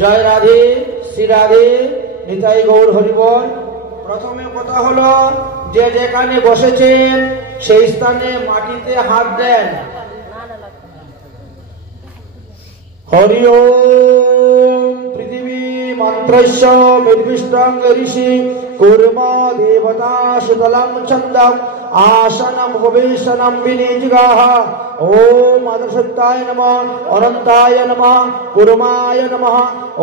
জয় রাধে, শ্রী রাধে, নিতাই গৌর হরিবল। প্রথমে কথা হলো, যে যেখানে বসেছেন সেই স্থানে মাটিতে হাত দেন। হরি ওম পৃথিবী মন্ত্রস্য নির্বিষ্টং ঋষি কুর্ম দেবতা সুতলং ছন্দং আসনম উপবেশনম বিনিজগাহ। ওম আদর্শতায় নমঃ, অনন্তায় নমঃ, কুর্মায় নমঃ,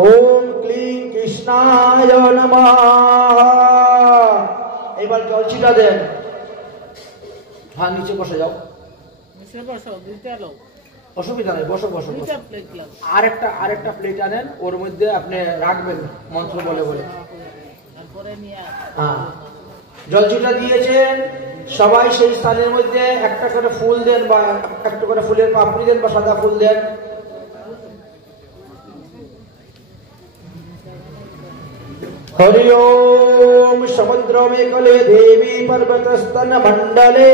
ওম ক্লীং কৃষ্ণায় নমঃ। এবার জল ছিটা দেন। হ্যাঁ, নিচে বসে যাও। অসুবিধা নেই, বসো বসো। আরেকটা প্লেট আনেন, ওর মধ্যে আপনি রাখবেন মন্ত্র বলে বলে। হ্যাঁ, জলছিটা দিয়েছেন, সবাই সেই স্থানের মধ্যে একটা করে ফুল দেন, বা একটা করে ফুলের পাপড়ি দেন, বা সাদা ফুল দেন। হরি ওম সমুদ্র মেকলে দেবী পর্বতস্তন মণ্ডলে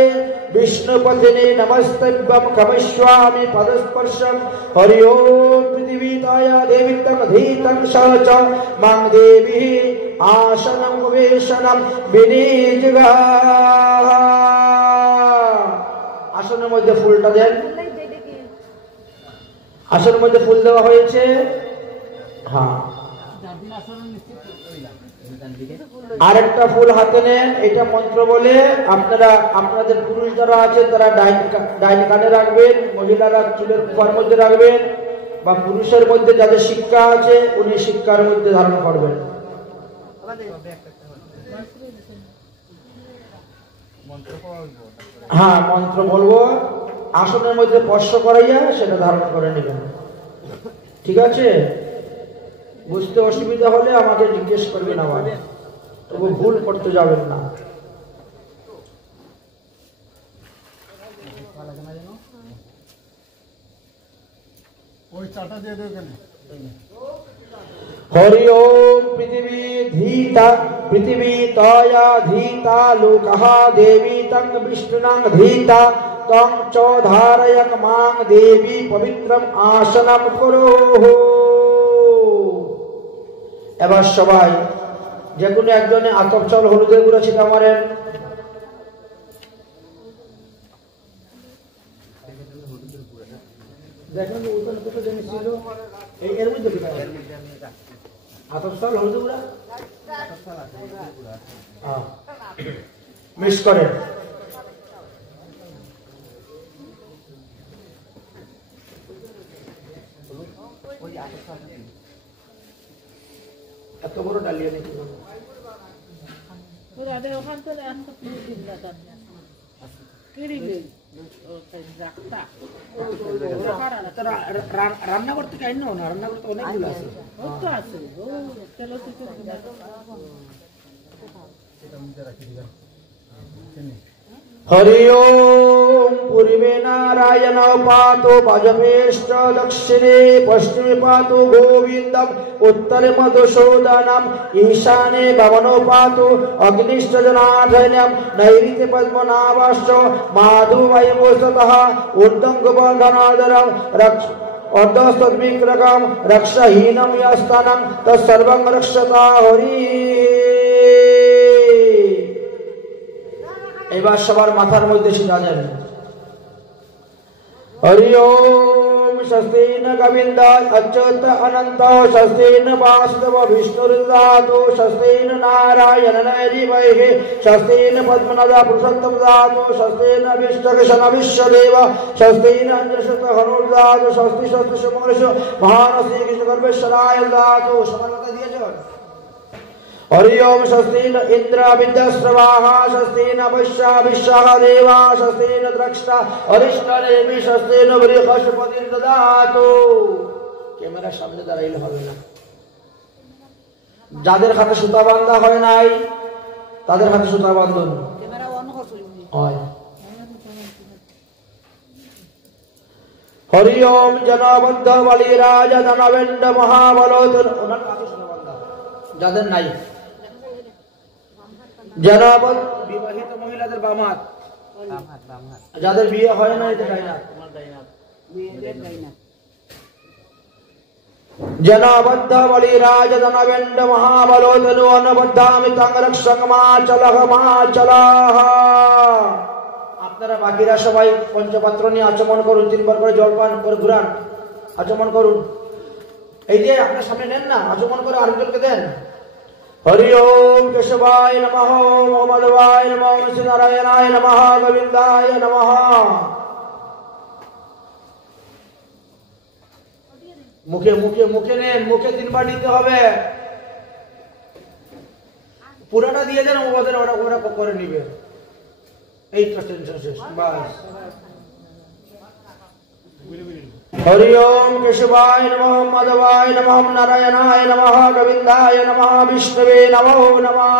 विष्णुपतिने नमस्तभ्यं कमिष्यामि पदस्पर्शं। हरि ओम पृथिवीताया देवी तंग धीतं शच मां देवी आसनं उपवेशनं विनिजगा। আসনের মধ্যে ফুলটা দেন। আসনের মধ্যে ফুল দেওয়া হয়েছে। হ্যাঁ, আরেকটা ফুল হাতে নেন, এটা মন্ত্র বলে আপনারা আপনাদের পুরুষ যারা আছে তারা ডাইন কানে রাখবেন, মহিলারা চুলের কুপার মধ্যে রাখবেন, বা পুরুষের মধ্যে যাদের শিক্ষা আছে উনি শিক্ষার মধ্যে ধারণ করবেন। হ্যাঁ, মন্ত্র বলবো, আসনের মধ্যে স্পর্শ করাইয়া সেটা ধারণ করে নেবেন। ঠিক আছে? বুঝতে অসুবিধা হলে আমাকে জিজ্ঞেস করবেন, আবার তবু ভুল করতে যাবেন না। हरि ओम पृथिवी तया धीता लोकः देवी तंग विष्णुनां धीता तम चौधारयक मां देवी पवित्रम आसनम कुरुः। এবার সবাই যে কোনো একজনে আতপ চাল হলুদের গুঁড়া ছিটা মারেন। দেখেন দুটো জিনিস ছিল এর মধ্যে আতপ চাল হলুদের গুঁড়া মিক্স করেন। এত বড় ডালিয়া নিতে রান্না করতে কাই না, রান্না করতে অনেকগুলো আছে। हरि ओम पूर्वे नारायण पातो वाजपेष्ट दक्षिणे पश्चिमे पातो गोविंदम उत्तरे मधुसूदनम ईशाने भवनो पातो अग्निष्ठ जनार्दनम नैऋत्ये पद्मनाभश्च माधुवैवोस्ततः ऊर्ध्वं बन्धनादरम अर्धस्तद्विक्रकं रक्षहीनं यस्तनं तत्सर्वं रक्षता हरि। এবার সবার মাথার মধ্যে ছিটা দেন। হরি ওম স্বস্তিন গোবিন্দ অচ্যুত অনন্ত স্বস্তিন বাসুদেব বিষ্ণুর্দাতু স্বস্তিন নারায়ণ নৈরিবৈহি স্বস্তিন পদ্মনাদ পুরুষোত্তম দাতু স্বস্তিন বিষ্ণুকৃষ্ণ বিশ্বদেব স্বস্তিন অঞ্জসত হনুর্দাতু স্বস্তি স্বস্তি সুমর্ষ মহান শ্রীকৃষ্ণ গর্ভেশ্বরায় দাতু। সমানতা দিয়েছ। हरि ओम स्वस्तिन इंद्र विद्याश्रवाः स्वस्तिन वैश्या विश्वाः देवा स्वस्तिन द्रष्टा अरिष्टनेमि स्वस्तिन बृहस्पतिर् ददातु। ক্যামেরার সামনে দাঁড়াইলে হবে না। যাদের হাতে সুতা বাঁধা হয় নাই তাদের হাতে সুতা বাঁধুন। ক্যামেরা অন হয়। হরি ওম জনবদ্ধ বলিরাজ ধনবেন্দ্র মহাবলোধর। ওনার হাতে সুতা বাঁধা যাদের নাই, যারা বিবাহিত মহিলাদের বাম হাত, যাদের বিয়ে হয় না এদের ডাইন হাত। जनबद्ध बलिराज धनवेंड महाबलो धनु अनबद्धामि तंगरक्षमाचलः। আপনারা বাকিরা সবাই পঞ্চপাত্র নিয়ে আচমন করুন, 3 বার করে জলপান করে ঘুরান, আচমন করুন। এই যে আপনার সামনে নেন না, আচমন করে আরেকজনকে দেন। হরি ওম কেশবায় নমঃ, মাধবায় নমঃ, শ্রীনারায়ণায় নমঃ, গোবিন্দায় নমঃ। মুখে মুখে মুখে নেন, মুখে 3 বার নিতে হবে। পুরাটা দিয়ে দেন, ওদের ওরা করে নিবে। এই টেনশন শেষ, বাস। हरि ओम केशवाय नमः, माधवाय नमः, नारायणाय नमः, गोविंदाय नमः, विष्णवे नमो नमः।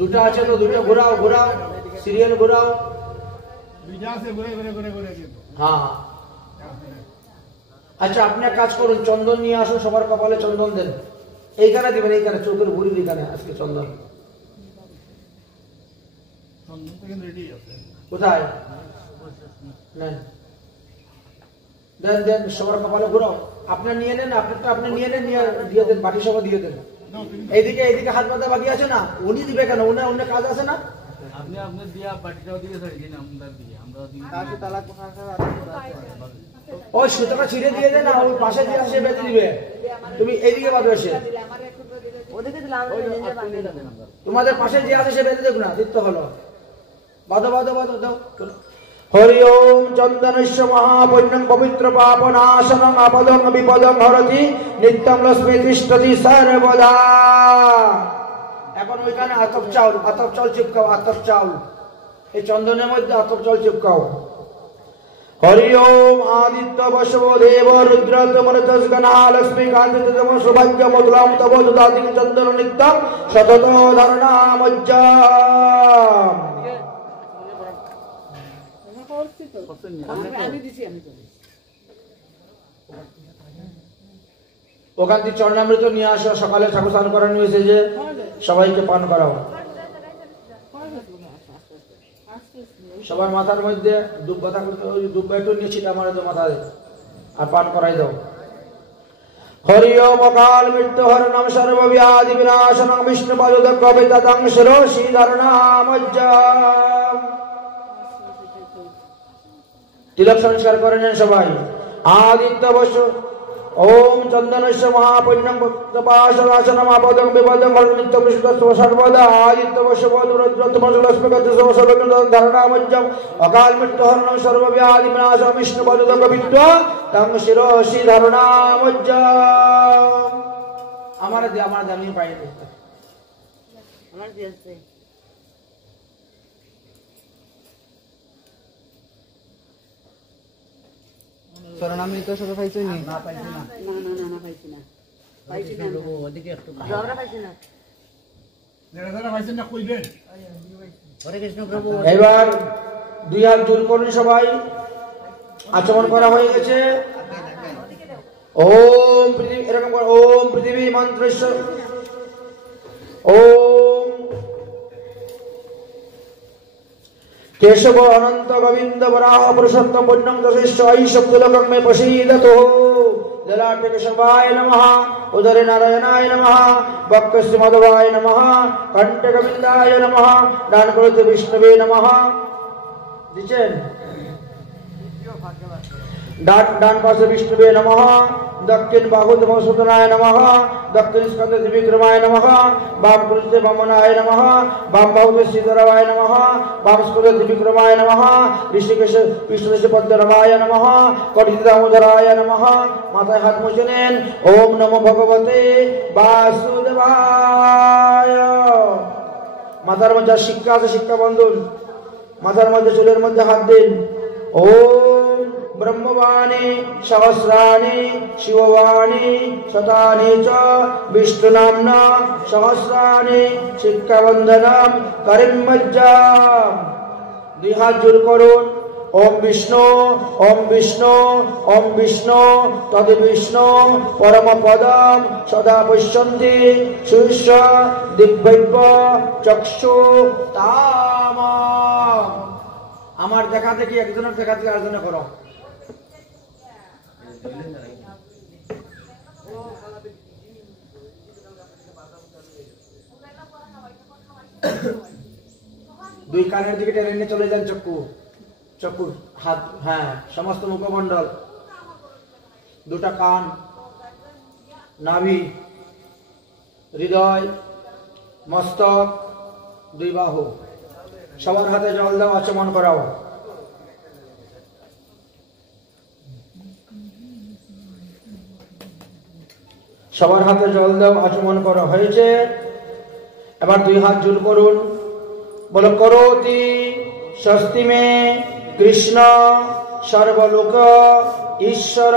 দুটো আছে তো, দুটো ঘোরাও ঘোরাও, সিরিয়াল ঘোরাও। হ্যাঁ আচ্ছা, আপনি এক কাজ করুন, চন্দন নিয়ে আসুন, সবার কপালে চন্দন দেন। এইখানে দিবেন, এইখানে চোখের ঘুরির এখানে আজকে চন্দন। কোথায় নেন, দেন দেন, সবার কপালে ঘুরাও। আপনার নিয়ে নেন, আপনারটা আপনি নিয়ে নেন, নিয়ে দিয়ে দেন, বাকি সবাই দিয়ে দেন। এইদিকে এইদিকে হাত বাঁধা বাকি আছে না, উনি দিবে কেন, উনার অন্য কাজ আছে না। আপনি আপনার দিয়া বাকিটাও দিয়ে দিন, আমরা দিয়ে আমরা দিই কাছে তালা কোথা আছে। ওই সুতোটা ছিঁড়ে দিয়ে দে না, ওই পাশে দিয়ে আসে বেঁধে দিবে। তুমি এইদিকে বাঁধো, এসে তোমাদের পাশে যে আছে সে বেঁধে দেখ না, দিতে হলো। বাঁধো বাঁধো বাঁধো দাও। হরি ওম চন্দনস্য মহাপুণ্যং পবিত্র পাপনাশনং আপদং বিপদং হরতি নিত্যং লক্ষ্মী তিষ্ঠতি সর্বদা। এখন ওইখানে আতপ চাউল চিপকাও, আতপ চাউল এই চন্দনের মধ্যে আতপ চাউল চিপকাও। हरि ओम आदित्य वशवो देव रुद्र तमरतस्गना लक्ष्मी कांति तम सौभाग्य मधुराम तव दुदाति चंदन नित्यं सततो धरणामज्जाम। ওখান থেকে চরণামৃত নিয়ে আসো, সকালে ঠাকুর স্নান করানো হয়েছে, যে সবাইকে পান করাও। সবার মাথার মধ্যে দুব্বা থাকলে দুব্বা একটু নিয়ে ছিটা মারে তো মাথায়, আর পান করাই দাও। হরি ওম অকাল মৃত্যু হরণম সর্বব্যাধি বিনাশনং বিষ্ণু পাদুদ কবিতং শিরোষি ধরণামজ্জাম। তিলক সংস্কার করে নেন সবাই। আদিত্য বসু ओम चंदनस्य महापुण्यं पाशनाशनम आपदं विपदं नित्यं विष्णु सर्वदा आदित्य वशवोरुद्रतमलक्ष्मीगतसो सर्वगुणं धरणामज्जं अकाल मृत्यु हरणं सर्वव्याधि विनाशं विष्णु पदं कवित्वा तं शिरोषि धरणामज्जं। हमारा दामी पाए हमारे दिल से চরণামৃত সবে পাইছো নি? না পাইছি না, না পাইছি না, পাইছি না, ওদিকে একটু জবরা পাইছি না, নেড়া পাইছি না, কইবেন। হরে কৃষ্ণ প্রভু। এবার দুই হাত জোর করুন সবাই, আচমন করা হয়ে গেছে। ওম পৃথিবী, এরকম করে ওম পৃথিবী মন্ত্রস্য ওম केशव अनंत गोविंद वराह पुरुषोत्तम पुण्यं दशेश्च ऐशब्दलोकं मे प्रसीदतु। ललाटे केशवाय नमः, उदरे नारायणाय नमः, वक्षस्थले माधवाय नमः, कंठे गोविंदाय नमः, डानकरोते विष्णवे नमः। दिचेन डान पाशे विष्णवे नमः, दक्षिण बाहुत मधुसूदनाय नमः, दक्षिण स्कंदे त्रिविक्रमाय नमः, वाम कुरुते वामनाय नमः, वाम बाहुते श्रीधराय नमः, वाम स्कंदे त्रिविक्रमाय नमः, ऋषिकेश विष्णुदेश पद्मनाभाय नमः, कटित दामोदराय नमः। माथाয় হাত মুছে নেন। ओम नमो भगवते वासुदेवाय। মাথার মধ্যে শিক্ষা আছে, শিক্ষা বন্ধন মাথার মধ্যে, চুলের মধ্যে হাত দিন। ओम ब्रह्मवाणी सहस्राणि शिववाणी शतानि च विष्णुनाम्ना सहस्राणि शिक्षाबन्धनं करिमज्जाम। দুই হাত জোর করুন। ओम विष्णु ओम विष्णु ओम विष्णु तद विष्णु परम पदम सदा पश्यन्ति सुष्य दिग्भैव चक्षु ताम। আমার দেখা দেখি একজনের দেখা থেকে আরেকজনে করো। দুই কানের দিকে টেনে নিয়ে চলে যান, চক্ষু চক্ষু হাত, হ্যাঁ সমস্ত মুখমণ্ডল, দুটা কান, নাভি, হৃদয়, মস্তক, দুই বাহু, সবার হাতে জল দাও, আচমন করাও। সবার হাতে জল দাও, আচমন করা হয়েছে। এবার দুই হাত জোড় করুন, বলো করোতি স্বস্তি মে কৃষ্ণ সর্বলোক ঈশ্বর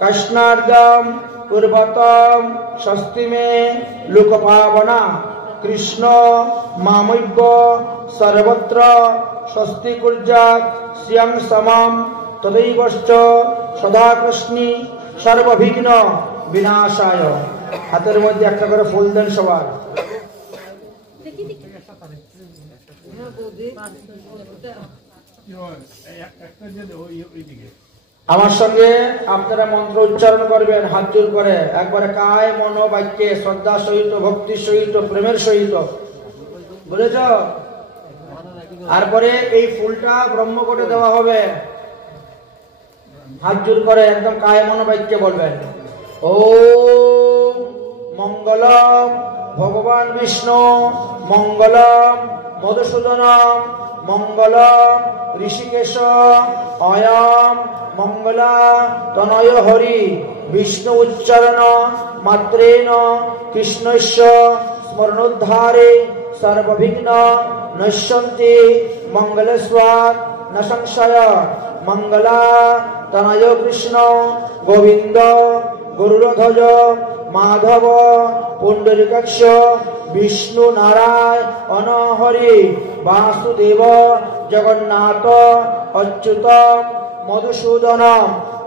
কৃষ্ণার্দম পূর্বতম স্বস্তি মে লোকপাবনা কৃষ্ণ মামৈব সর্বত্র স্বস্তি কুর্যাৎ শ্রিয়ং সমম তদৈবশ্চ সদা কৃষ্ণী সর্ববিঘ্ন বিনাশায়। হাতের মধ্যে একটা করে ফুল দেন সবার। আমার সঙ্গে আপনারা মন্ত্র উচ্চারণ করবেন, হাত জোর করে একবারে কায় মন বাক্যে শ্রদ্ধা সহিত, ভক্তির সহিত, প্রেমের সহিত, বুঝেছ? তারপরে এই ফুলটা ব্রহ্মকোটে দেওয়া হবে। হাত জোর করে একদম কায় মন বাক্যে বলবেন, ও মঙ্গলম ভগবান বিষ্ণু, মঙ্গলম মধুসূদনম, মঙ্গলম ঋষিকেশ, অয়ম মঙ্গলা তনয় হরি। বিষ্ণু উচ্চারণ মাত্রেণ কৃষ্ণস্য স্মরণোদ্ধারে সর্ববিঘ্ন নশ্যন্তি মঙ্গলস্বাৎ ন সংশয়। মঙ্গলা তনয় কৃষ্ণ গোবিন্দ গরুড়ধ্বজ মাধব পুণ্ডরীকাক্ষ বিষ্ণু নারায়ণ হরি বাসুদেব জগন্নাথ অচ্যুত মধুসূদন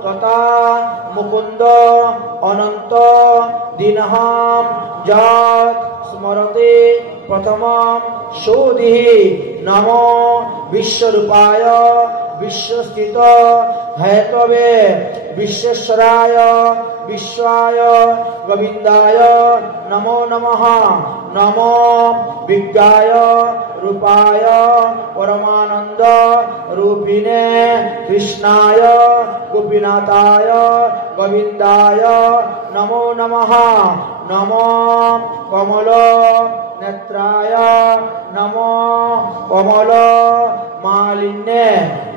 তথা মুকুন্দ অনন্ত দীনহাম যৎ স্মরতে প্রথমম সুধিঃ নমো বিশ্বরূপায় বিশ্বস্থিত হেতবে বিশ্বেশ্বরায় বিশ্বায় গোবিন্দায় নমো নমঃ। নমো বিজ্ঞায় রূপায় পরমানন্দ রূপিণে কৃষ্ণায় গোপীনাথায় গোবিন্দায় নমো নমঃ। নমো কমল নেত্রায় নমো কমল মালিন্যে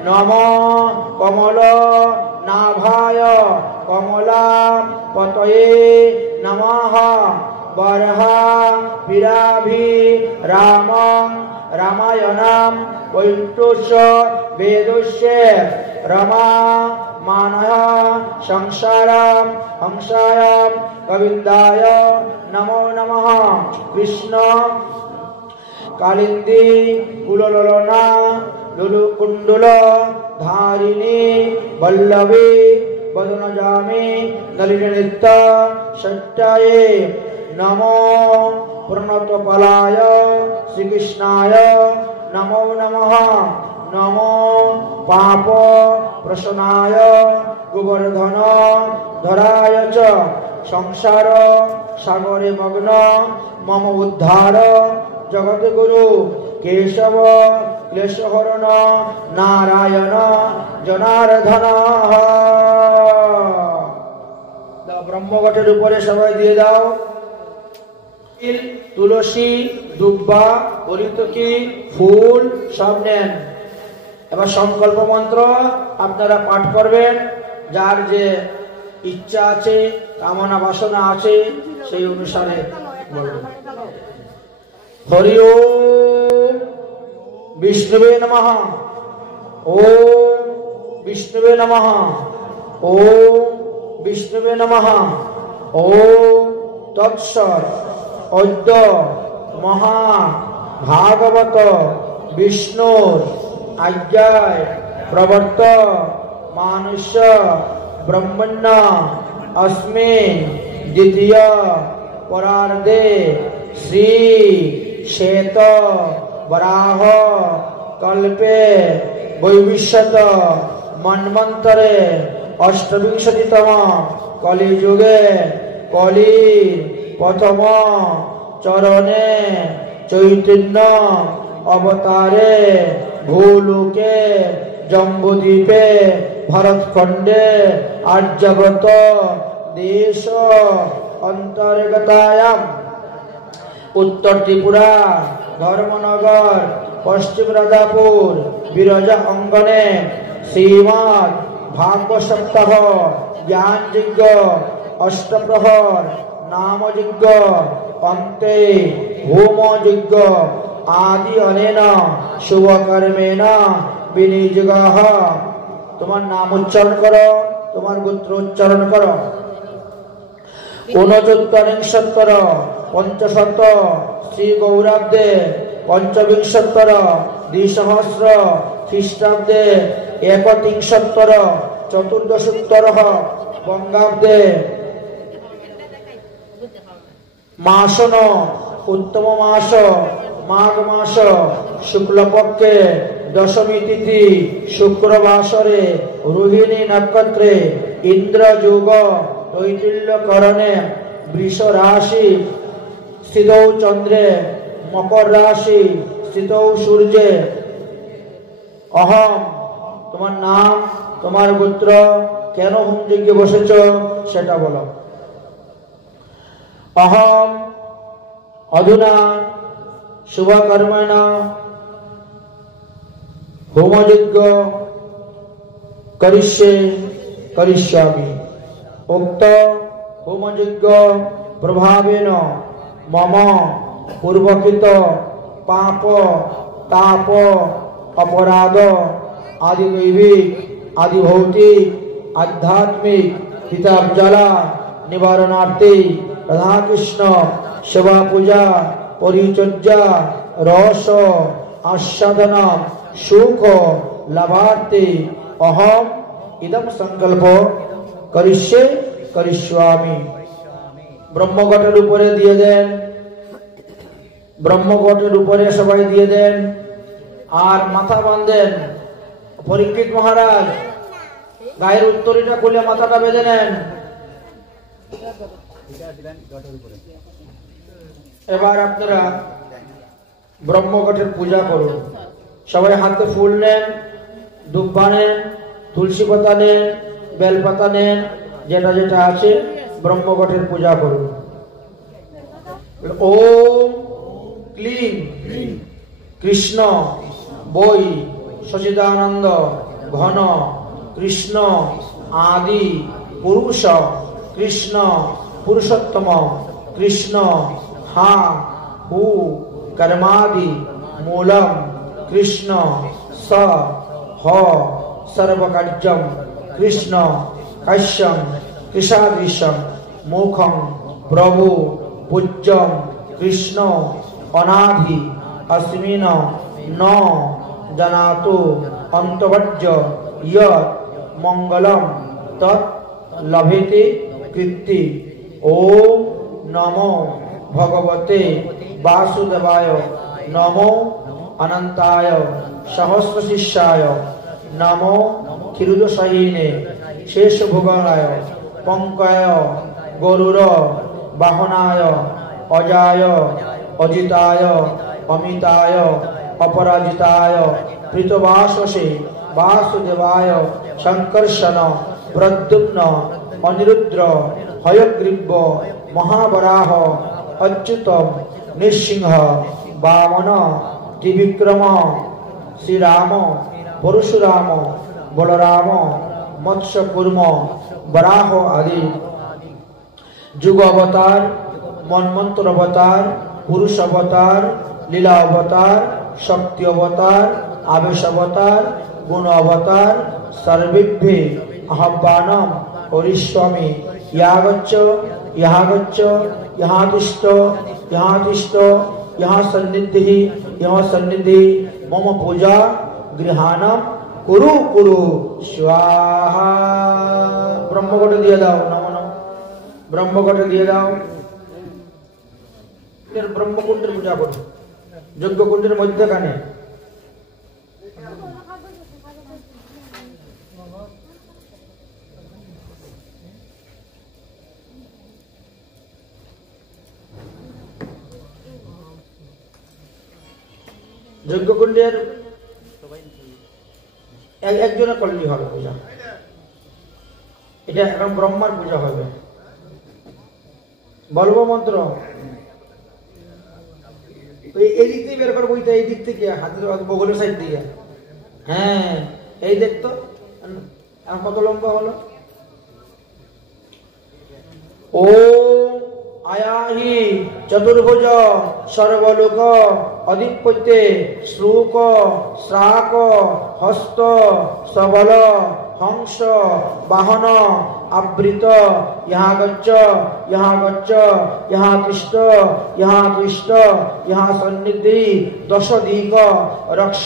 নমো কমল নাভায় কমলা পতয়ে নমঃ। বরহা বিরাভি রামং রামায়ণম বৈষ্ণুষ বেদস্য রমা মানহ সংসারম হংসায়ম গোবিন্দায় নমো নমঃ। কৃষ্ণ কালিন্দী কুললোলনা লুলুকুণ্ডুল ধারিণী বল্লভী বদনজামি নলিনীনৃত্য সত্যায়ে নমো প্রণতপলায় শ্রীকৃষ্ণায় নমো নমঃ। নমো পাপ প্রশনায় গোবর্ধন ধরায় চ সংসার সাগরে মগ্ন মম উদ্ধার জগৎগুরু কেশব ক্লেশহরণ নারায়ণ জনার্দন। ব্রহ্মঘটের উপরে সবাই দিয়ে দাও। তুলসী দুব্বা হরিতকি ফুল সব নেন। এবার সংকল্প মন্ত্র আপনারা পাঠ করবেন। যার যে ইচ্ছা আছে, কামনা বাসনা আছে, সেই অনুসারে বলবেন। হরি ওম বিষ্ণুবে নমঃ, ওম বিষ্ণুবে নমঃ, ওম বিষ্ণুবে নমঃ, ওম তৎসৎ। অদ্য মহা ভাগবত বিষ্ণুর আজ্ঞায় প্রবর্ত মানুষ্য ব্রহ্মণ্য अस्मिन् द्वितीय परार्धे श्री श्वेत वराह কল্পে বৈবিশ্বত মন্বন্তরে অষ্টবিংশতিতম কলিযুগে কলির প্রথম চরণে চৈতন্য অবতারে ভূলোকে জম্বুদ্বীপে ভারতখণ্ডে আর্যব্রত দেশ অন্তর্গতায়াম উত্তর ত্রিপুরা ধর্মনগর পশ্চিম রাজাপুর বিরজা অঙ্গনে শ্রীমদ ভাগবত সপ্তাহ জ্ঞান যজ্ঞ অষ্টপ্রহর নাম যজ্ঞ অন্তে হোম যজ্ঞ আদি অনেন শুভকর্মেণ বিনিযোগঃ। তোমার নাম উচ্চারণ করো, তোমার গোত্র উচ্চারণ করো। 69 পঞ্চশত শ্রী গৌরাব্দে পঞ্চবিংশোত্তর দ্বিসহস্র খ্রিস্টাব্দে 31 চতুর্দশোত্তর বঙ্গাব্দে মাসন উত্তম মাস মাঘ মাস শুক্লপক্ষে দশমী তিথি শুক্রবাসরে রোহিণী নক্ষত্রে ইন্দ্র যুগ দৈতিল্যকরণে বৃষ রাশি স্থিতৌ চন্দ্রে মকর রাশি স্থিতৌ সূর্যে অহম। তোমার নাম, তোমার গোত্র, কেন হোম যজ্ঞে বসেছ সেটা বলো। অহম অধুনা শুভকর্মেণ হোমযজ্ঞ করিষ্যামি। উক্ত হোমযজ্ঞ প্রভাবেন মম পূর্বকৃত পাপ তাপ অপরাধ আদি দৈবিক আদি ভৌতিক আধ্যাত্মিক পিতাবজ্বালা নিবারণার্থে রাধাকৃষ্ণ সেবা পূজা পরিচর্যা রস আস্বাদন সুখ লাভার্থে অহম ইদম সংকল্প করিষ্যামি। ব্রহ্মঘটের উপরে দিয়ে দেন, ব্রহ্মঘটের উপরে সবাই দিয়ে দেন আর মাথা বাঁধেন। পরীক্ষিত মহারাজ গায়ের উত্তরীটা খুলে মাথাটা বেঁধে নেন। এবার আপনারা ব্রহ্মঘটের পূজা করুন। সবাই হাতে ফুল নেন, দুব্বা নেন, তুলসী পাতা নেন, বেলপাতা নেন, যেটা যেটা আছে ব্রহ্মঘটের পূজা করুন। ওম ক্লিং কৃষ্ণ বৈ সচিদানন্দ ঘন কৃষ্ণ আদি পুরুষ কৃষ্ণ পুরুষোত্তম কৃষ্ণ হা হু কর্মাদি মূলম কৃষ্ণ স হ সর্বকার্যম কৃষ্ণ কাশ্যম কৃষাদৃশম মুখম প্রভু পূজ্যম কৃষ্ণ অনাধি अस्मिन् न जानातु अन्तवज्य यत् मंगलम तत् लभेते कृति। ओम नमो भगवते वासुदेवाय नमो अनंताय सहस्रशिष्याय नमो क्षीरोदशायिने शेषभोगाय पंकय गरुड़ वाहनाय अजाय अजिताय अमिताय अपराजिताय प्रीतवाससे वासुदेवाय संकर्षण प्रद्युम्न अनिरुद्र हयग्रीव महावराह अच्युतम नृसिंह वामन त्रिविक्रम श्रीराम परशुराम बलराम मत्स्यकूर्म वराह आदि जुग अवतार मन्वंतर अवतार पुरुष अवतार लीला अवतार शक्ति अवतार आवेश अवतार गुण अवतार सर्वेभ्ये आह्वानम करिष्यामि। यागच्छ यागच्छ यहाँ तिष्ठ यहाँ तिष्ठ यहाँ सन्निधि मम पूजा गृहाणम कुरु कुरु स्वाहा। ब्रह्मघट दिए दाओ नमो नमः ब्रह्मघट दिए दाओ। ব্রহ্মকুণ্ডের পূজা করো যজ্ঞকুণ্ডের মধ্যখানে যজ্ঞকুণ্ডের একজনে করলেই হবে পূজা। এটা এখন ব্রহ্মার পূজা হবে। বলবো মন্ত্র, এই দিক থেকে বের করবো, এই দিক থেকে হাতের বগলের সাইড দিয়ে। হ্যাঁ, এই দেখতো কত লম্বা হলো। ও আয়াহি চতুর্ভুজ সর্বলোক অধিপত্যে শ্লোক শ্রাক হস্ত সবল হংস বাহন আবৃত ইহা গচ্ছ ইহা গচ্ছ ইহা তিষ্ঠ ইহা তিষ্ঠ ইহা সন্নিধি দশ দিক রক্ষ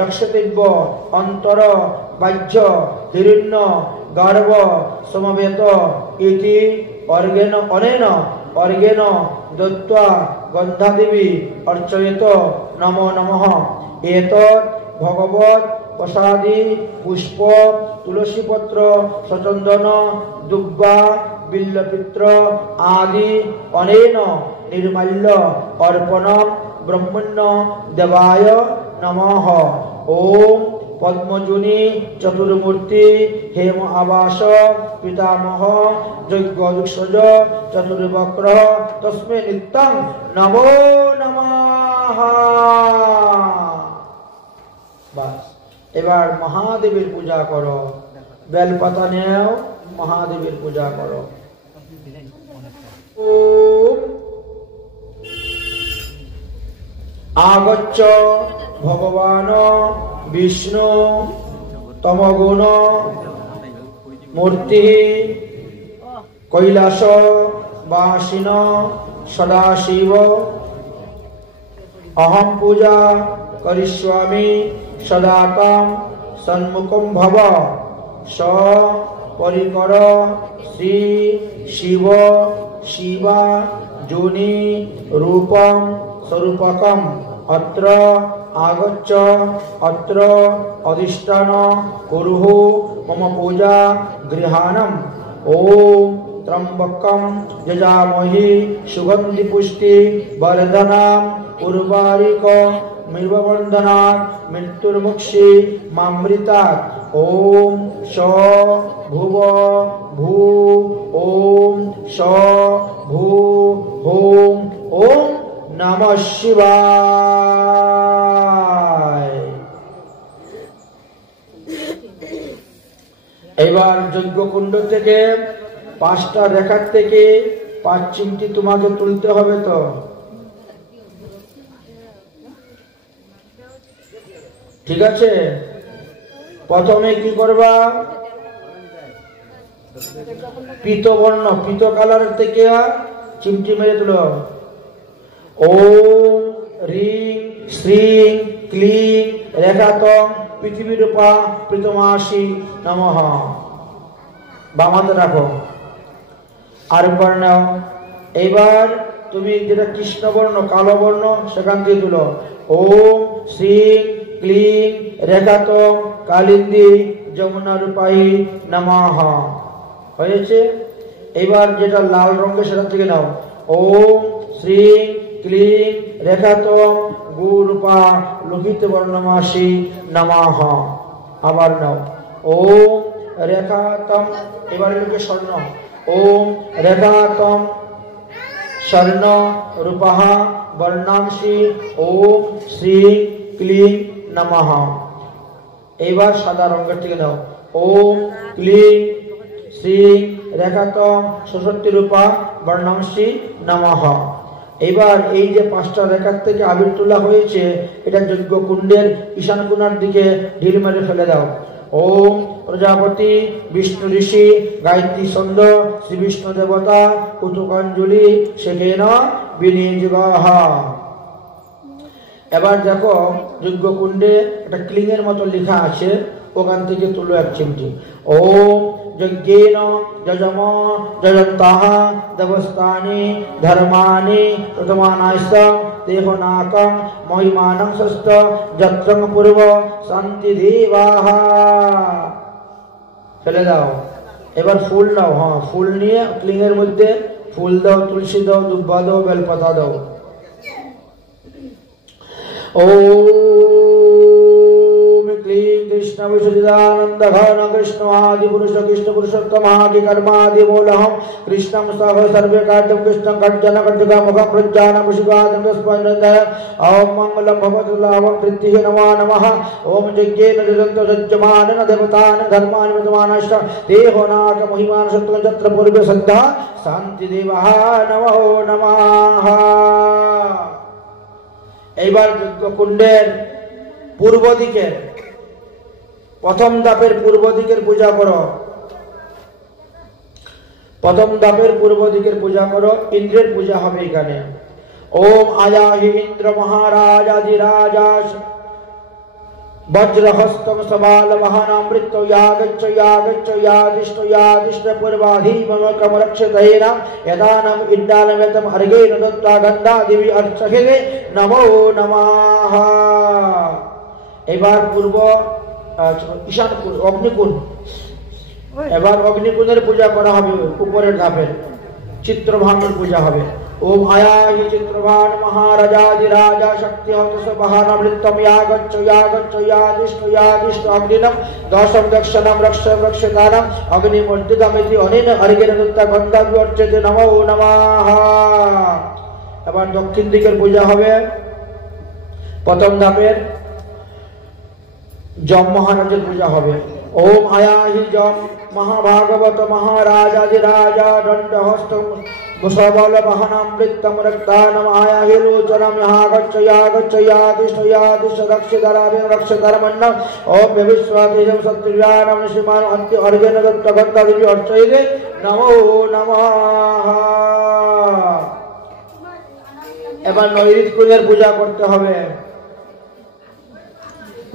রক্ষতেব্য অন্তর বাহ্য হিরণ্য গর্ভ সমবেত ইতি অর্গেন অনেন অর্গেন দত্ত্বা গন্ধাদেবী অর্চয়েত নমো নমঃ। এতৎ ভগবৎ প্রসাদি পুষ্প তুলসীপত্র সচন্দন দুব্বা বিল্লপিত্র আদি অনেন নির্মাল্য অর্পণম ব্রহ্মণ্য দেবায় নমঃ। ওম পদ্মজুনি চতুর্মূর্তি হেম আবাস পিতামহ যজ্ঞ যুক্ষজ চতুর্বক্র তস্মৈ নিত্যং নমো নমঃ। বাস, এবার মহাদেবের পূজা করো। বেলপাতা নেও, মহাদেবের পূজা করো। ওম আগচ্ছ ভগবান বিষ্ণু তমগুণ মূর্তি কৈলাস বাসিন সদাশিব অহম পূজা করিষ্যামি সদা তম সন্মুখম ভব স পরিকর শ্রী শিব শিবা যোনি রূপম স্বরূপকম অত্র আগচ্ছ অত্র অধিষ্ঠান কুরুঃ মম পূজা গৃহাণম। ওম ত্রম্বকম যজামহি সুগন্ধি পুষ্টি বর্ধনাম উর্বারিক মির্ববন্ধনাৎ মৃত্যুর্মুক্ষী মামৃতাৎ। ওম স ভুব ভূ ওম স ভূ ওম ওম নমঃ শিবায়। এবার যজ্ঞকুণ্ড থেকে 5টা রেখার থেকে 5 চিমটি তোমাকে তুলতে হবে। তো ঠিক আছে, প্রথমে কি করবা? পিত বর্ণ, পিত কালার থেকে চিমটি মেরে তুলো। ওম রিং শ্রীং ক্লিং রেখাতং পৃথিবীরূপা প্রীতমাসি নমঃ। বামাতে রাখো। আর বর্ণ, এইবার তুমি যেটা কৃষ্ণ বর্ণ কালো বর্ণ সেখান দিয়ে তুলো। ওম শ্রীং ক্লিং রেখাতং কালিন্দী যমুনা রূপায়ী নমঃ। হয়েছে? এবার যেটা লাল রঙের সেটা থেকে নাও। ওম শ্রীং ক্লিং রেখাতং গুরূপা লোহিত বর্ণমাসি নমঃ। আবার নাও। ওম রেখাতম, এবার লোকে স্বর্ণ। ওম রেখাতম স্বর্ণ রূপः বর্ণাংশি ওম শ্রীং ক্লিং নমঃ। এবার সাদা রঙের থেকে নাও। ওম ক্লিং শ্রীং রেখাতম 66 রূপা বর্ণাংশি নমঃ। এবার এই যে 5টা রেখার থেকে আবির তোলা হয়েছে, এটা যজ্ঞ কুণ্ডের ঈশান কোণার দিকে ঢিল মেরে ফেলে দাও। ওম প্রজাপতি বিষ্ণু ঋষি গায়ত্রী ছন্দ শ্রী বিষ্ণু দেবতা কুতুকাঞ্জলি সেকেন বিনিযোগাহ। এবার দেখো যজ্ঞ কুণ্ডে একটা ক্লিং এর মতো লেখা আছে, ওখান থেকে তুলো 1 চিমটি। ওম যজ্ঞেন যজম যজন্তাহ দেবস্থানি ধর্মানি প্রথমানাস্ত দেহনাকং মহিমানং ষষ্ঠ যত্রং পূর্ব শান্তি দেবাহ। ফেলে দাও। এবার ফুল নাও, হ্যাঁ ফুল নিয়ে ক্লিংয়ের মধ্যে ফুল দাও, তুলসী দাও, দুব্বা দাও, বেলপাতা দাও। ओम क्लीं कृष्ण विशुद्धानंद घन कृष्ण आदि पुरुष कृष्ण पुरुषोत्तम आदि कर्मादि मूलहं कृष्णं सह सर्वे कार्यं कृष्णं कज्जन कज्जगा मुखं प्रज्ञान मुषिकादं स्पन्दय। ओम मंगलम भवतु लाभं प्रीतिः नमो नमः। ओम यज्ञेन निरन्तो यज्ञमानेन देवतान् धर्मान् विद्वानश्च देहोनाक महिमान सत्त्वं यत्र पूर्वे सद्धा शान्ति देवः नमो नमः। এইবার যজ্ঞ কুণ্ডের পূর্ব দিকের প্রথম ধাপের পূর্ব দিকের পূজা করো। প্রথম ধাপের পূর্ব দিকের পূজা করো, ইন্দ্রের পূজা হবে এখানে। ওম আয়াহি ইন্দ্র মহারাজ আদিরাজা वज्रहस्तम सबाल वाहनामृतो यागच्छ यागच्छ यादिष्ट यादिष्ट पूर्वाधीमकम रक्षतेन यदानम इंडानमेतम अर्घेन दत्त्वा गन्धादिभि अर्चहे नमो नमः। এবার পূর্ব ঈশান অগ্নিকুণ্ড, এবার অগ্নিকুণ্ডের পূজা করা হবে। উপরের ধাপের চিত্রভানুর পূজা হবে। ओम आयाहि चित्रभान महाराजाधिराजा शक्ति हंस वाहनामृतम यागच्छ यागच्छ यादिष्ट यादिष्ट अग्निनम दशम दक्षिणम रक्षम रक्षतारम अग्निमूर्तिदमिति अनेन अर्घेन दत्त्वा गन्धाभि अर्चते नमो नमः। এবার দক্ষিণ দিকের পূজা হবে। প্রথম ধাপের যম মহারাজের পূজা হবে। ओम आयाहि जम महाभागवत महाराजाधिराजा दंडहस्त मुसबल वाहनामृतम रक्तानम आयाहि लोचनम यागच्छ यागच्छ यादिष्ट यादिष्ट रक्षितराभिं रक्षितरमन्नं ओम विश्वातेजं सत्यानाम श्रीमान अन्त्य अर्घेन दत्त्वा गन्धादिभि अर्चयते नमो नमः। এবার নৈরিত কুণ্ডের পূজা করতে হবে।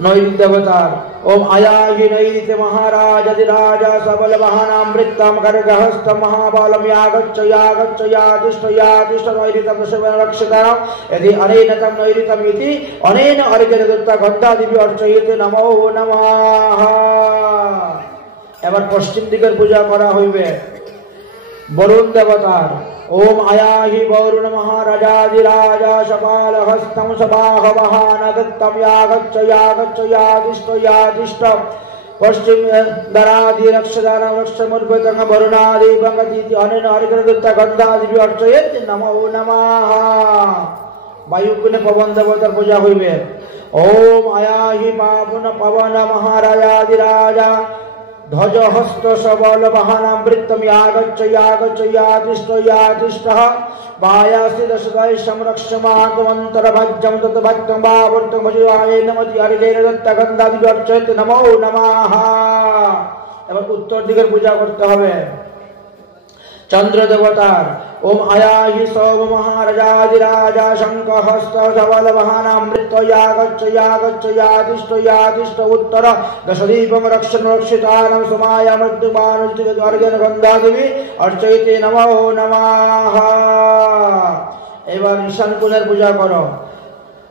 नैरित देवतार ओम आयाहि नैरित महाराज अधिराजा सबल वाहनामृतम खड्गहस्त महाबलम यागच्छ यागच्छ यादिष्ट यादिष्ट नैरितम शिवेन रक्षितारं यदि अनेन तम नैरितम इति अनेन अर्घेन दत्त्वा गन्धादिभि अर्चयते नमो नमः। এবার পশ্চিম দিকের পূজা করা হইবে বরুণ দেবতার। ओम आयाहि वरुण महाराजाधिराजा शपाल हस्तम सबाह वाहनदत्तम यागच्छ यागच्छ यादिष्ट यादिष्ट पश्चिम दरादि रक्षदानम रक्षमुर्भतंग वरुणादि भगतीति अनेन अर्घेन दत्त्वा गन्धादिभि अर्चयते नमो नमः। वायुकुण्डे पवन देवतार पूजा हইবে। ओम आयाहि पावन पवन महाराजाधिराजा ध्वज हस्त सबल वाहनामृतम यागच्छ यागच्छ यादिष्ट यादिष्टः वायासि दशदाय संरक्षमागमन्तर भज्जं तत् भक्तं वावर्तं भजवाय नमति अर्घेन दत्त्वा गन्धादिभि अर्चयते नमो नमः। এবার উত্তর দিকের পূজা করতে হবে चंद्र देवतार। ओम आयाहि सौम महाराजाधिराजा शंख हस्त सबल वाहनामृत यागच्छ यागच्छ यादिष्ट यादिष्ट उत्तर दशदीपम रक्षण रक्षितारं समायामद्युमानुष्ठित अर्घेन गन्धादिभि अर्चयते नमो नमः। এবার ঈশান কুণ্ডের পূজা করো।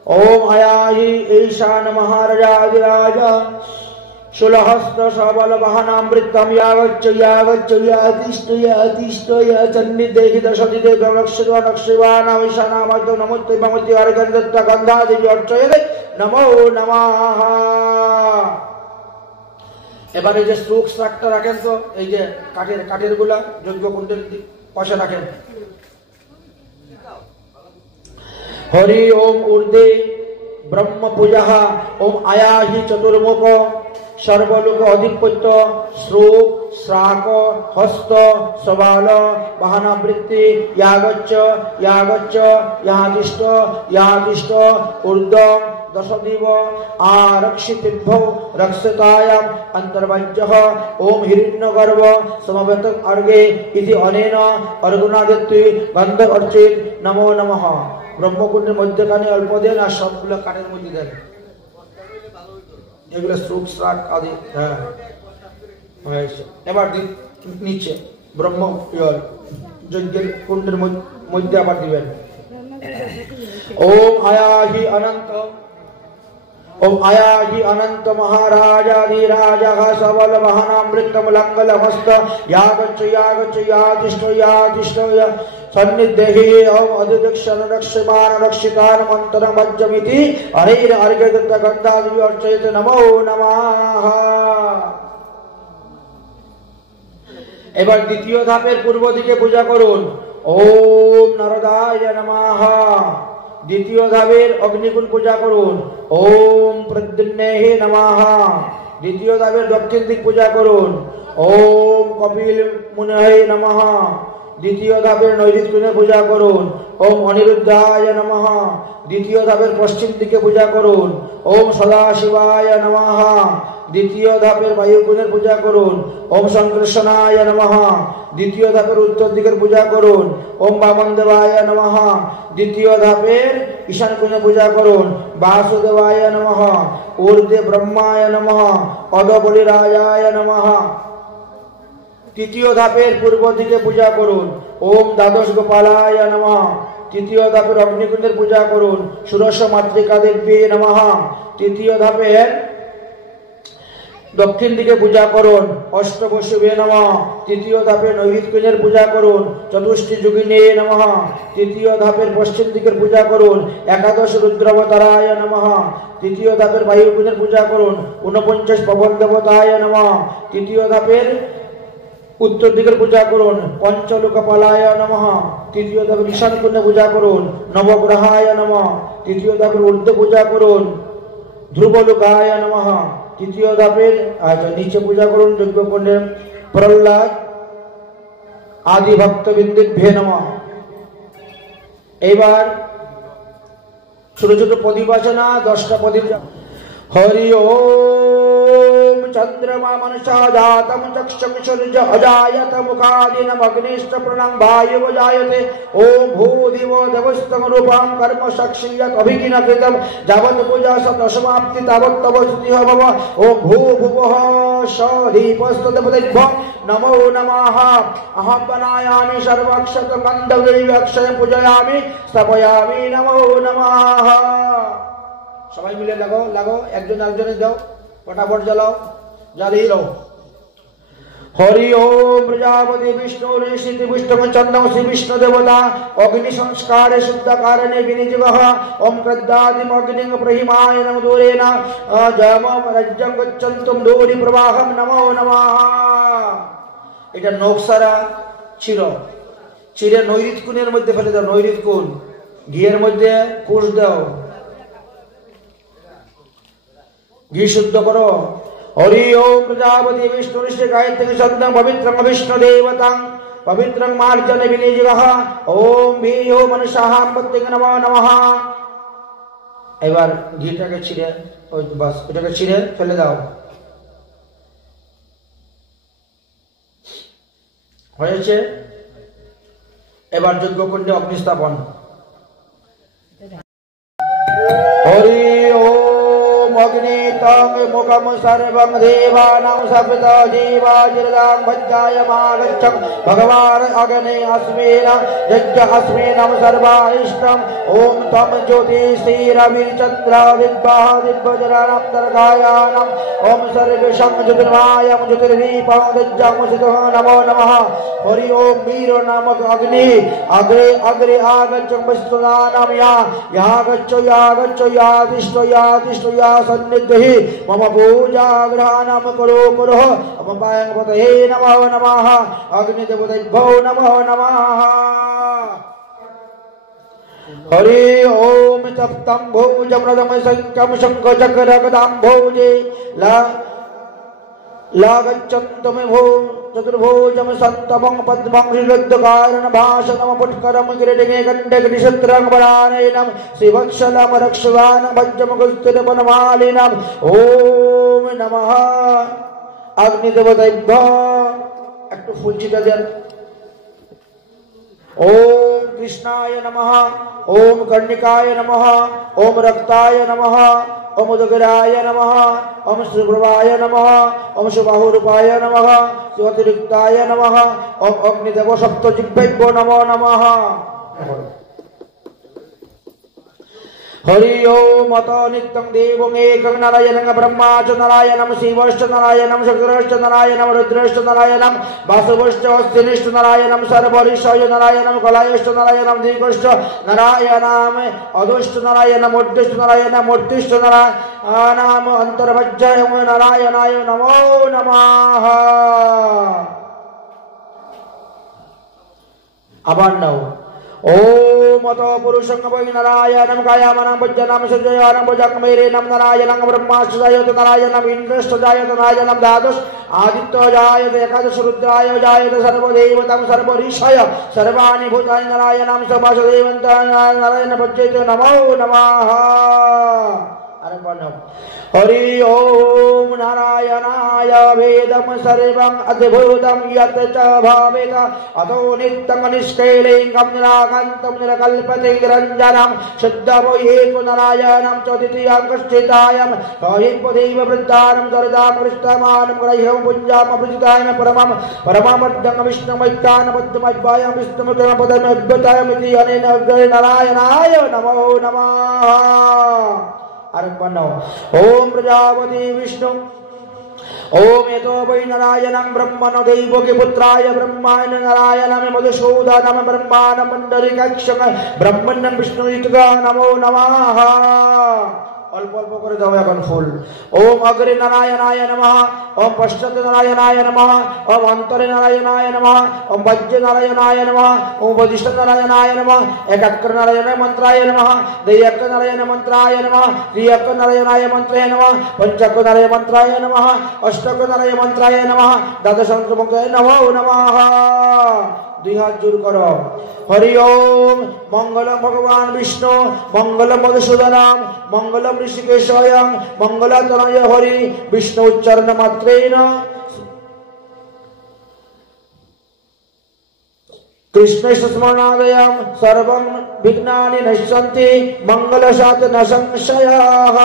ओम आयाहि ईशान महाराजाधिराजा शूलहस्त सबल वाहनामृतम यागच्छ यागच्छ यादिष्ट यादिष्ट याचन्निदेहि दशदिदे रक्षित्वा रक्षिवाना ईशानामद्यो नमोते भगवति अर्घेन दत्त्वा गन्धादिभि अर्चयते नमो नमः। এবারে যে শ্লোক শ্রাকটা রাখেন তো এই যে কাঠের গুলা যজ্ঞ কুণ্ডের পাশে রাখেন। हरि ओम ऊर्ध्वे ब्रह्म पूजः ओम आयाहि चतुर्मुख सर्वलोक अधिपत्य श्लोक श्राक हस्त सबाल वाहनावृत्ति यागच्छ यागच्छ यादिष्ट यादिष्ट ऊर्ध्वं दशदिव आरक्षितिभ्यो रक्षतायां अंतर्वाज्यः ओम हिरण्यगर्भ समवेत अर्घे इति अनेन अर्घुनादित्य गन्ध अर्चित नमो नमः। ব্রহ্মকুণ্ডের মধ্যখানে অল্প দেন আর সবগুলো কাঠের মধ্যে দেন। এগুলো শ্লোক শ্রাক আদি। হ্যাঁ এবার নিচে ব্রহ্ম যজ্ঞের কুণ্ডের মধ্যে আবার দিবেন। ओम आयाहि अनंत ओम आयाहि अनंत महाराजाधिराजः सबल वाहनामृतमलंगल हस्त यागच्छ यातिष्ठ सन्निधि ओम अधिदक्षण रक्षमान रक्षितान मंत्र मज्जमिति अरैर अर्घ्यदत्त गंधादि अर्चयत नमो नमः। এবার দ্বিতীয় ধাপের পূর্ব দিকে পূজা করুন। ওম নারদায় নমঃ। দ্বিতীয় ধাপের অগ্নিকুণ্ড পূজা করুন। ওম প্রদ্যুম্নেহে নমঃ। দ্বিতীয় ধাপের দক্ষিণ দিক পূজা করুন। ওম কপিল মুনয়ে নমঃ। দ্বিতীয় ধাপের নৈঋত্যে পূজা করুন। ওম অনিরুদ্ধায় নমঃ। দ্বিতীয় ধাপের পশ্চিম দিকে পূজা করুন। ওম সদাশিবায় নমঃ। দ্বিতীয় ধাপের বায়ুকুণ্ডের পূজা করুন। ওম সংকর্ষণায় নমঃ। দ্বিতীয় ধাপের উত্তর দিকের পূজা করুন। ওম বামনদেবায় নমঃ। দ্বিতীয় ধাপের ঈশান কুণ্ডে পূজা করুন। বাসুদেবায় নমঃ। ঊর্ধ্বে ব্রহ্মায় নমঃ। অধবলিরাজায় নমঃ। তৃতীয় ধাপের পূর্ব দিকে পূজা করুন। ওম দ্বাদশ গোপালায় নমঃ। তৃতীয় ধাপের অগ্নিকুণ্ডের পূজা করুন। ষোড়শ মাতৃকা দেবী নমঃ। তৃতীয় ধাপের দক্ষিণ দিকে পূজা করুন। অষ্টবসুভে নমঃ। তৃতীয় ধাপের নৈঋত্যের পূজা করুন। চতুষ্টি যোগিনে নমঃ। তৃতীয় ধাপের পশ্চিম দিকের পূজা করুন। একাদশ রুদ্রাবতারায় নমঃ। তৃতীয় ধাপের বায়ুকুণ্ডের পূজা করুন। 49 পবন দেবতায় নমঃ। তৃতীয় ধাপের উত্তর দিকের পূজা করুন। পঞ্চলোকপালায় নমঃ। তৃতীয় ধাপের ঈশান কুণ্ডে পূজা করুন। নবগ্রহায় নমঃ। তৃতীয় ধাপের ঊর্ধ্বে পূজা করুন। ধ্রুবলোকায় নমঃ। তৃতীয় ধাপের নিচে পূজা করুন যজ্ঞকুণ্ডে প্রহ্লাদ আদি ভক্তবৃন্দেভ্যো নমঃ। এবার ছোট ছোট প্রদীপ আছে না, 10টা প্রদীপ। হরি ওম চন্দ্রমা মনসা জাতম চক্ষুঃ সূর্য অজায়ত মুখাদিন অগ্নিষ্ঠ প্রণং বায়ু জায়তে। ওম ভূদিব দেবস্তম রূপং কর্ম সাক্ষিয়ত অভিজ্ঞ কৃতম যাবত পূজা সত সমাপ্তি তাবত তব স্তুতি ভব। ওম ভূভুবঃ সদীপস্তদেবদেভ্যো নমো নমঃ। অহং বনায়ামি সর্বক্ষত গন্ধবৈক্ষয়ং পূজয়ামি স্থাপয়ামি নমো নমঃ। সবাই মিলে লাগাও লাগাও, একজন একজনে দাও, ফটাফট জ্বালাও, জ্বালিয়ে দাও। হরি ওম প্রজাপতি বিষ্ণু ঋষিতি বিষ্ণু চন্দ্র শ্রী বিষ্ণু দেবতা অগ্নি সংস্কারে শুদ্ধ কারণে বিনিযোগঃ। ওম ক্রদ্ধাদিম অগ্নিং প্রহিমায় নমো দূরেন জমম রাজ্যং গচ্ছন্তুম দূরি প্রবাহম নমো নমঃ। এটা নকশারা চিরে নৈঋত কোণের মধ্যে ফেলে দাও। নৈঋত কোণ ঘিয়ের মধ্যে কুশ দাও, ঘি শুদ্ধ করো। হরি ওম প্রজাপতি বিষ্ণু ঋষি গায়ত্রী ছন্দং পবিত্রং বিষ্ণু দেবতাং পবিত্রং মার্জনে বিনিযোগঃ। ওম ভীয়ো মনসাহাং পত্যং নমো নমঃ। এবার ঘিটাকে ছিঁড়ে বাস এটাকে ছিঁড়ে ফেলে দাও। হয়েছে। এবার যজ্ঞকুণ্ডে অগ্নিস্থাপন। হরি ওম অগ্নিতং মুখম সর্বং দেবানাং সপ্ত জীবাজিরদাং ভজ্জায়মাগচ্ছং ভগবান অগ্নে अस्मिन् यज्ञ अस्मिन् सर्वारिष्टम्। ओम तम ज्योतिषीरविचन्द्रादिभ्यः दिग्वज्राणां दर्गायानाम् ओम सर्वेषां ज्योतिर्मयं ज्योतिर्दीपं दज्जामुषितः नमो नमः। हरि ओम वीर नामक अग्नि अग्रे अग्रे आगच्छं विश्वदानं यागच्छ यातिष्ठ या सन्निधि मम पूजा ग्रहणं करो करो। मम पायंपतये नमो नमः। अग्निदेवतेभ्यो नमो नमः। हरि ओम तप्तं भुजमृदं शङ्खं शङ्खचक्रगदां भुजे लागच्छन्तमे भो चतुर्भुजं सन्तमं पद्मं श्रीरुद्धकारणं भाषणं पुष्करं किरीटिने कण्ठे निशत्रं वरानयनं श्रीवत्सलं रक्षवानं भज्जं कुस्तुरवनमालिनं। ओम नमः अग्निदेवतेभ्यो। একটু ফুলচিটা দেন। ओम कृष्णाय नमः। ओम कर्णिकाय नमः। ओम रक्ताय नमः। ओम उदगराय नमः। ओम सुप्रभाय नमः। ओम सुबाहुरूपाय नमः। शिवतिरिक्ताय नमः। ओम अग्निदेव सप्तजिह्वभ्यो नमो नमः। हरि ओम अतो नित्यं देवं एकं नारायणं ब्रह्मा च नारायणं शिवश्च नारायणं शक्रश्च नारायणं रुद्रश्च नारायणं वासुवश्च अस्तिनिश्च नारायणं सर्वऋषय नारायणं कलायश्च नारायणं दिगश्च नारायणं अधुश्च नारायणं मूर्तिश्च नारायणं मूर्तिश्च नारायणं अंतर्वज्जय नारायणाय नमो नमः। आबार नाओ ओम अतो पुरुषं वै नारायणं कायामनं भुजनं सजयानं भुजंगमेरेनं नारायणं ब्रह्माश्चर्यत नारायणं इंद्रश्चर्यत नारायणं द्वादश आदित्य जायत एकादश रुद्राय जायत सर्वदेवतं सर्वऋषय सर्वाणि भूतानि नारायणं सभासदेवं नारायण भज्येत नमो नमः। हरि ओम नारायणाय वेदं सर्वं अद्भुतं यत् च भावेत अतो नित्यं निष्कैलिङ्गं निराकन्तं निरकल्पते निरञ्जनं शुद्धं एको नारायणं च द्वितीयं कश्चिदायं हि वृद्धानं दरिदाकृष्टमानं ग्रह्यं पुञ्जां प्रजितायं परमं परममद्यं विष्णुमैत्यानं पद्मद्वायं विष्णुमुखपदमद्भुतमिति अनेन नारायणाय नमो नमः। ओम प्रजापति विष्णु ओम यतो वै नारायणं ब्रह्मणो दैवकी पुत्राय ब्रह्माण नारायणं मधुसूदनं ब्रह्माणं पुंडरीकाक्षं ब्रह्मण्यं विष्णुयुतगा नमो नमः। अल्प अल्प करे दाओ এখন ফুল। ओम अग्रे नारायणाय नमः ओम पश्चात नारायणाय नमः ओम अंतरे नारायणाय नमः ओम वज्र नारायणाय नमः ओम वदिष्ठ नारायणाय नमः एकाक्र नारायण मंत्राय नमः द्व्यक्र नारायण मंत्राय नमः त्रियक्र नारायणाय मंत्राय नमः पंचक्र नारायण मंत्राय नमः अष्टक्र नारायण मंत्राय नमः द्वादशक्र मंत्राय नमो नमः। दुई हाथ जोड़ करो। हरि ओम मंगलम भगवान विष्णु मंगलम मधुसूदनम मंगलम ऋषिकेशाय मंगलातनय हरि विष्णु उच्चारण मात्रेण कृष्ण स्मरणादयं सर्वं विघ्नानि नश्यन्ति मंगलशात न संशयः।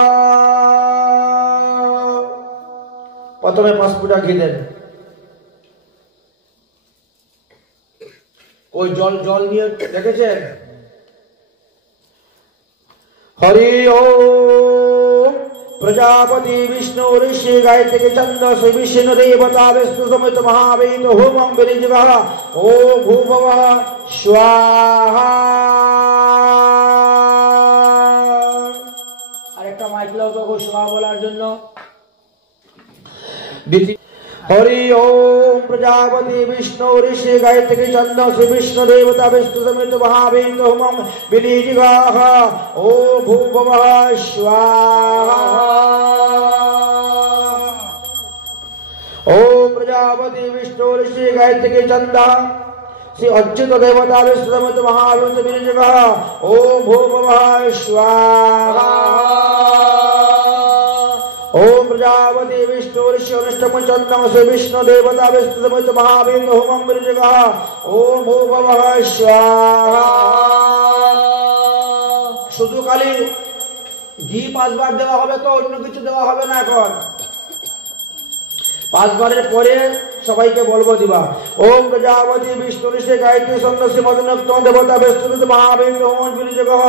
प्रथमे 5 फुटा घी देन। कोई जल जल निये देखेছেন? हरि ओम प्रजापति विष्णु ऋषि गायत्री छंदस विष्णु देवता विष्णु समेत महावेद होमं विनिजगः ओम भूभवः स्वाहा। আরেকটা মাইক লাও তো स्वाहा বলার জন্য। हरि ओम प्रजापति विष्णु ऋषि गायत्री छंदस विष्णु देवता विष्णु समेत महावेद होमं विनिजगः ओम भूभवः स्वाहा। ओम प्रजापति विष्णु ऋषि गायत्री छंदः श्री अच्युत देवता विष्णु समेत महावेद विनिजगः ओम भूभवः स्वाहा। ओम प्रजापति विष्णु ऋषि अनुष्टम चंद्रम से विष्णु देवता विष्णु समेत महावेद होमं विनिजगः ओम भूभवः स्वाहा। শুধু খালি ঘি 5 বার দেওয়া হবে তো অন্য কিছু দেওয়া হবে না। এখন 5 বারের পরে সবাইকে বলবো দিবা ओम प्रजापति विष्णु ऋषि गायत्री छंदस मदनक्तो देवता विष्णु महावेद होमं विनिजगः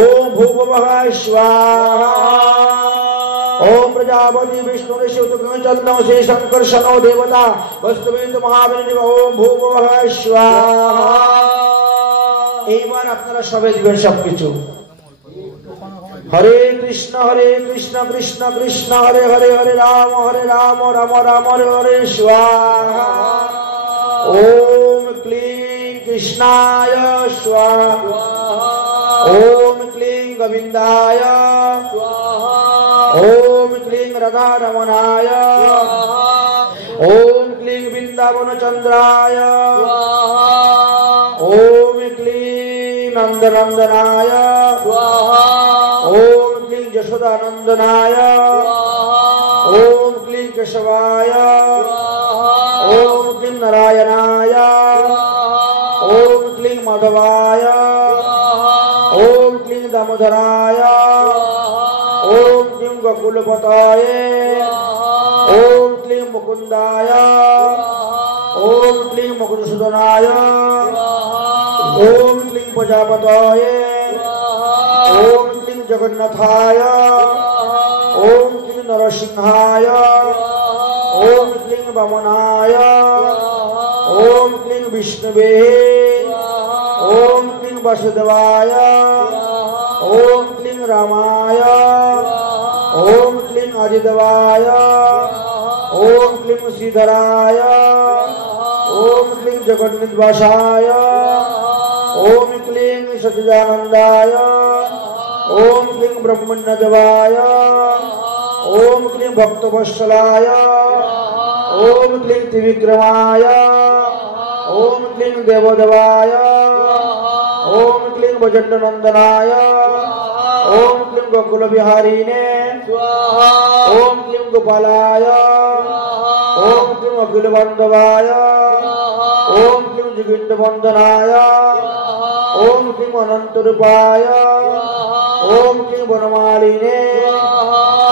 ओम भूभवः स्वाहा। ओम प्रजापति विष्णु ऋषि चंद्रम से शंकर शनो देवता वस्तुविद महावीर ओम भूभवः स्वाहा। এইবার আপনারা সবাই দিবেন সবকিছু। हरे कृष्ण कृष्ण कृष्ण हरे हरे हरे राम राम राम हरे हरे स्वाहा। ओम क्लीं कृष्णाय स्वाहा ओम क्लीं गोविंदाय स्वाहा ओम क्लीं राधा रमणाय स्वाहा ओम क्लीं वृंदावन चंद्राय स्वाहा ओम क्लीं नंदनंदनाय स्वाहा ओम क्लीं यशोदानंदनाय स्वाहा ओम क्लीं केशवाय स्वाहा ओम क्लीं नारायणाय स्वाहा ओम क्लीं माधवाय स्वाहा ओम क्लीं दामोदराय स्वाहा ओम क्लीं गोकुलपतये स्वाहा ओम क्लीं मुकुंदाय स्वाहा ओम क्लीं मधुसूदनाय स्वाहा ओम क्लीं प्रजापतये स्वाहा ओम क्लीं जगन्नाथाय ओम क्लीं नरसिंहाय ओम क्लीं वामनाय ओम क्लीं विष्णुवे ओम क्लीं वासुदेवाय ओम क्लीं रामाय ओम क्लीं आदिदेवाय ओम क्लीं श्रीधराय ओम क्लीं जगन्निवासाय ओम क्लीं सच्चिदानंदाय ओम क्लीं ब्रह्मण्यदेवाय ओम क्लीं भक्तवत्सलाय ओम क्लीं त्रिविक्रमाय ओम क्लीं देवदेवाय ओम क्लीं भजननंदनाय ओम क्लीं गोकुल विहारिणे ओम क्लीं गोपालाय ओम क्लीं अखिल बांधवाय ओम क्लीं जगीन्द्र वंदनाय ओम क्लीं अनंत रूपाय ओम क्लीं वनमालिने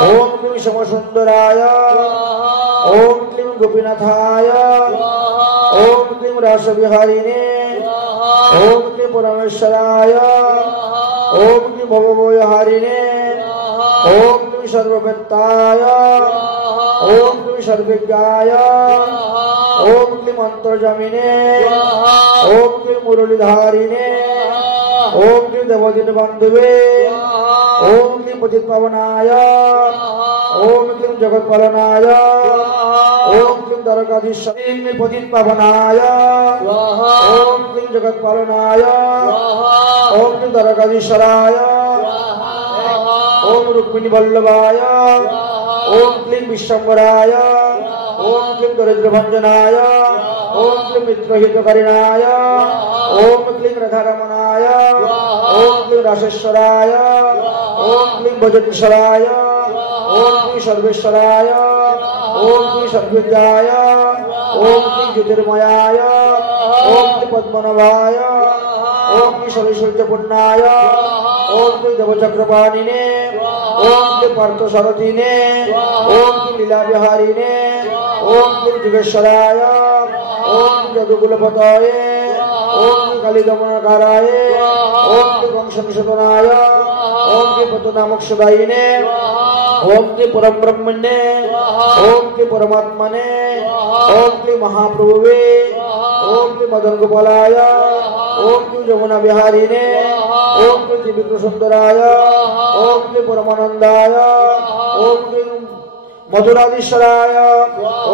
ओम क्लीं श्यामसुंदराय ओम क्लीं गोपीनाथाय ओम क्लीं रासविहारिणे ओम क्लीं परमेश्वराय ओम क्लीं भवभयहारिणे ओम क्लीं सर्ववेत्ताय ओम क्लीं सर्वज्ञाय ओम क्लीं अंतर्जामिने ओम क्लीं मुरलीधारिणे ओम क्लीं देवदीन बंधुवे ओम क्लीं पतितपावनाय ओम क्लीं जगत्पालनाय ओम क्लीं द्वारकाधीशाय क्लीं पतितपावनाय ओम क्लीं जगत्पालनाय ओम क्लीं द्वारकाधीशाय ओम रुक्मिणी वल्लभाय ओम क्लीं विश्वम्भराय ओम क्लीं दरिद्रभंजनाय ओम क्लीं मित्रहितकारिणाय ओम क्लीं राधारमणाय ओम क्लीं रासेश्वराय ओम क्लीं भजनीश्वराय ओम क्लीं सर्वेश्वराय ओम क्लीं सर्वज्ञाय ओम क्लीं ज्योतिर्मयाय ओम क्लीं पद्मनाभाय ओम क्लीं सरस्वतीपूर्णाय ओम क्लीं देवचक्रपाणिने ओम क्लीं पार्थसारथिने ओम क्लीं लीलाविहारिणे ओम क्लीं जुगेश्वराय ओम क्लीं यदुकुलपतये ओम क्लीं कालिदमनकाराय ओम क्लीं वंशनिषेधनाय ओम क्लीं पतनामोक्षदायिने ओम क्लीं परम ब्रह्मणे ओम क्लीं परमात्मने ओम क्लीं महाप्रभुवे ओम क्लीं मदन गोपालाय ओम क्लीं यमुना विहारिणे ओम क्लीं त्रिविक्रम सुंदराय ओम क्लीं परमानंदाय ओम क्लीं मधुराधीश्वराय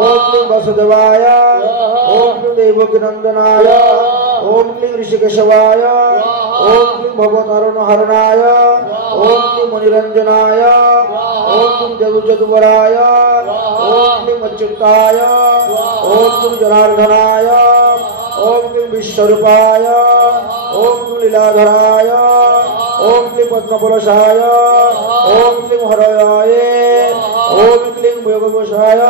ओम क्लीं वासुदेवाय ओम क्लीं देवकीनंदनाय ओम क्लीं ऋषिकेशवाय ओम क्लीं भवतारुणहरणाय ओम क्लीं मणिरंजनाय ओम क्लीं देवचतुवराय ओम क्लीं अच्युताय ओम क्लीं जनार्दनाय ओम क्लीं विश्वरूपाय ओम क्लीं लीलाधराय ओम क्लीं पद्मपलशाय ओम क्लीं हरयाय ओम क्लीं भगवशाय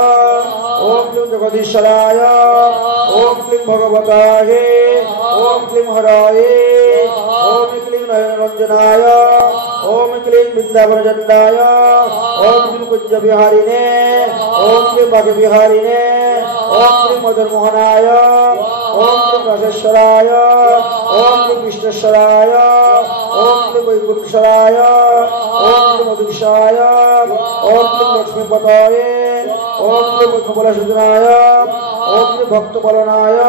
ओम क्लीं जगदीश्वराय ओम क्लीं भगवताय ओम क्लीं हराय ओम क्लीं नयनरंजनाय ओम क्लीं वृंदावनचंदाय ओम क्लीं कुंज विहारिणे ओम क्लीं भाग्यविहारिणे ओम क्लीं मदनमोहनाय ओम क्लीं रासेश्वराय ओम क्लीं विष्णुश्वराय ओम क्लीं वैकुंठेश्वराय ओम क्लीं मधुकेशाय ओम क्लीं लक्ष्मीपतये ओम क्लीं पद्मपलसुदनाय ओम क्लीं भक्तपालनाय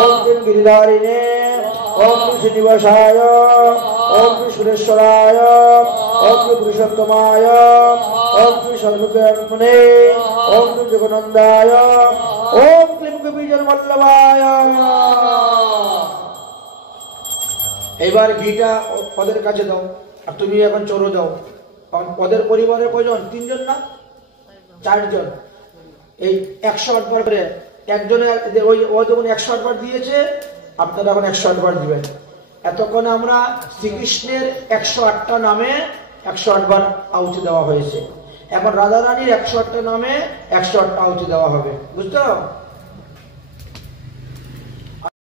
ओम क्लीं गिरिधारिणे ओम क्लीं श्रीनिवासाय ओम क्लीं सुरेश्वराय ओम क्लीं पुरुषोत्तमाय ओम क्लीं सर्वज्ञात्मने ओम क्लीं जगनंदाय ओम क्लीं गोपीजनवल्लभाय। এবার ঘিটা ওদের কাছে দাও আর তুমি এখন চোরো দাও। ওদের পরিবারের কয়জন? তিনজন না চারজন। এই 108 বার করে একজনে ওই ও যখন 108 বার দিয়েছে আপনারা এখন 108 বার দিবেন। এতক্ষণ আমরা শ্রীকৃষ্ণের 108টা নামে 108 বার আহুতি দেওয়া হয়েছে। এখন রাধা রানীর 108টা নামে 108টা আহুতি দেওয়া হবে। বুঝছো?